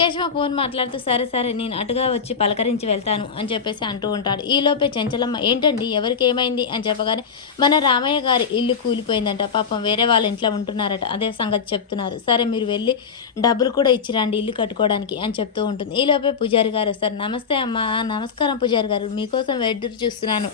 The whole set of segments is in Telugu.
కేశవ ఫోన్ మాట్లాడుతూ సరే సరే నేను అటుగా వచ్చి పలకరించి వెళ్తాను అని చెప్పేసి అంటూ ఉంటాడు. ఈలోపే చెంచలమ్మ ఏంటండి ఎవరికి ఏమైంది అని చెప్పగానే మన రామయ్య గారి ఇల్లు కూలిపోయిందంట, పాపం వేరే వాళ్ళ ఇంట్లో ఉంటున్నారట, అదే సంగతి చెప్తున్నారు. సరే మీరు వెళ్ళి డబ్బులు కూడా ఇచ్చిరండి ఇల్లు కట్టుకోవడానికి అని చెప్తూ ఉంటుంది. ఈలోపే పూజారి గారు వస్తారు. నమస్తే అమ్మ. నమస్కారం పూజారి గారు, మీకోసం ఎదురు చూస్తున్నాను.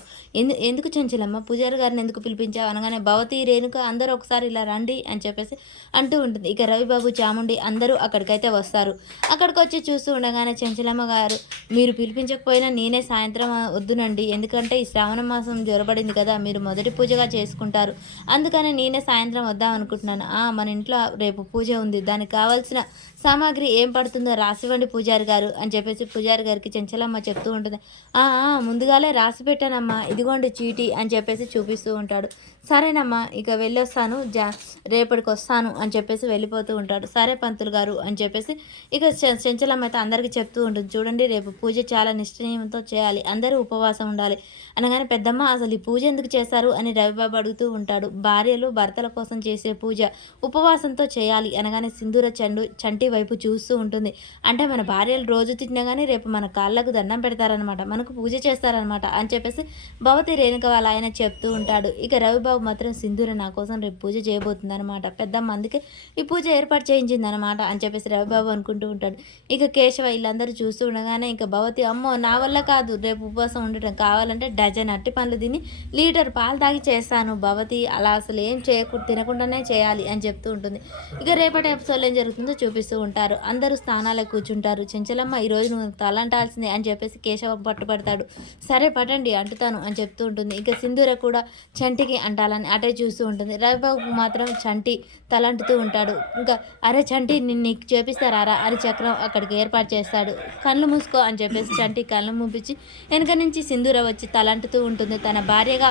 ఎందుకు చెంచలమ్మ పూజారి గారిని ఎందుకు పిలిపించావు అనగానే భవతి రేణుక అందరూ ఒకసారి ఇలా రండి అని చెప్పేసి అంటూ ఉంటుంది. ఇక రవిబాబు చాముండి అందరూ అక్కడికైతే వస్తారు. అక్కడికి వచ్చి చూస్తూ ఉండగానే చెంచలమ్మ గారు మీరు పిలిపించకపోయినా నేనే సాయంత్రం వద్దునండి, ఎందుకంటే ఈ శ్రావణ మాసం జొరబడింది కదా, మీరు మొదటి పూజగా చేసుకుంటారు, అందుకని నేనే సాయంత్రం వద్దాం అనుకుంటున్నాను. మన ఇంట్లో రేపు పూజ ఉంది, దానికి కావాల్సిన సామాగ్రి ఏం పడుతుందో రాసివ్వండి పూజారి గారు అని చెప్పేసి పూజారి గారికి చెంచలమ్మ చెప్తూ ఉంటుంది. ముందుగాలే రాసి పెట్టానమ్మా, ఇదిగోండి చీటీ అని చెప్పేసి చూపిస్తూ ఉంటాడు. సరేనమ్మా ఇక వెళ్ళొస్తాను, రేపటికి వస్తాను అని చెప్పేసి వెళ్ళిపోతూ ఉంటాడు. సరే పంతులు గారు అని చెప్పేసి ఇక చెంచలమ్మ అయితే అందరికీ చెప్తూ ఉంటుంది. చూడండి రేపు పూజ చాలా నిశ్చయంతో చేయాలి, అందరూ ఉపవాసం ఉండాలి అనగానే పెద్దమ్మ అసలు ఈ పూజ ఎందుకు చేశారు అని రవిబాబు అడుగుతూ ఉంటాడు. భార్యలు భర్తల కోసం చేసే పూజ ఉపవాసంతో చేయాలి అనగానే సింధూర చంటి వైపు చూస్తూ ఉంటుంది. అంటే మన భార్యలు రోజు తిన్నా కానీ రేపు మన కాళ్ళకు దండం పెడతారనమాట, మనకు పూజ చేస్తారనమాట అని చెప్పేసి భవతి రేణుక వాళ్ళ ఆయన చెప్తూ ఉంటాడు. ఇక రవిబాబు మాత్రం సింధూర నా కోసం రేపు పూజ చేయబోతుంది అనమాట, పెద్దమ్మ అందుకే ఈ పూజ ఏర్పాటు చేయించింది అనమాట అని చెప్పేసి రవిబాబు అనుకుంటూ ఉంటాడు. ఇక కేశవ వీళ్ళందరూ చూస్తూ ఉండగానే ఇక భవతి అమ్మో నా వల్ల కాదు రేపు ఉపవాసం ఉండటం, కావాలంటే డజన్ అట్టి పండ్లు తిని లీటర్ పాలు తాగి చేస్తాను, భవతి అలా అసలు ఏం తినకుండానే చేయాలి అని చెప్తూ ఉంటుంది. ఇక రేపటి ఎపిసోడ్లో ఏం జరుగుతుందో చూపిస్తూ ఉంటారు. అందరూ స్థానాలకు కూర్చుంటారు. చెంచలమ్మ ఈరోజు నువ్వు తలంటాల్సిందే అని చెప్పేసి కేశవ పట్టుపడతాడు. సరే పట్టండి అంటుతాను అని చెప్తూ ఉంటుంది. ఇక సింధూర కూడా చంటికి అంటాలని అటే చూస్తూ ఉంటుంది. రవిబాబు మాత్రం చంటి తలంటుతూ ఉంటాడు. ఇంకా అరే చంటి నీకు చేపిస్తారా అని చక్రం అక్కడికి ఏర్పాటు చేస్తాడు. కళ్ళు మూసుకో అని చెప్పేసి చంటి కళ్ళు మూపించి వెనక నుంచి సింధూర వచ్చి తలంటుతూ ఉంటుంది. తన భార్యగా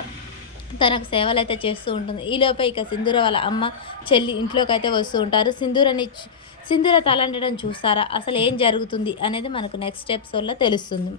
తనకు సేవలు అయితే చేస్తూ ఉంటుంది. ఈలోపే ఇక సింధూర వాళ్ళ అమ్మ చెల్లి ఇంట్లోకి అయితే వస్తూ ఉంటారు. సింధూర తలంటడం చూస్తారా, అసలు ఏం జరుగుతుంది అనేది మనకు నెక్స్ట్ ఎపిసోడ్లో తెలుస్తుంది.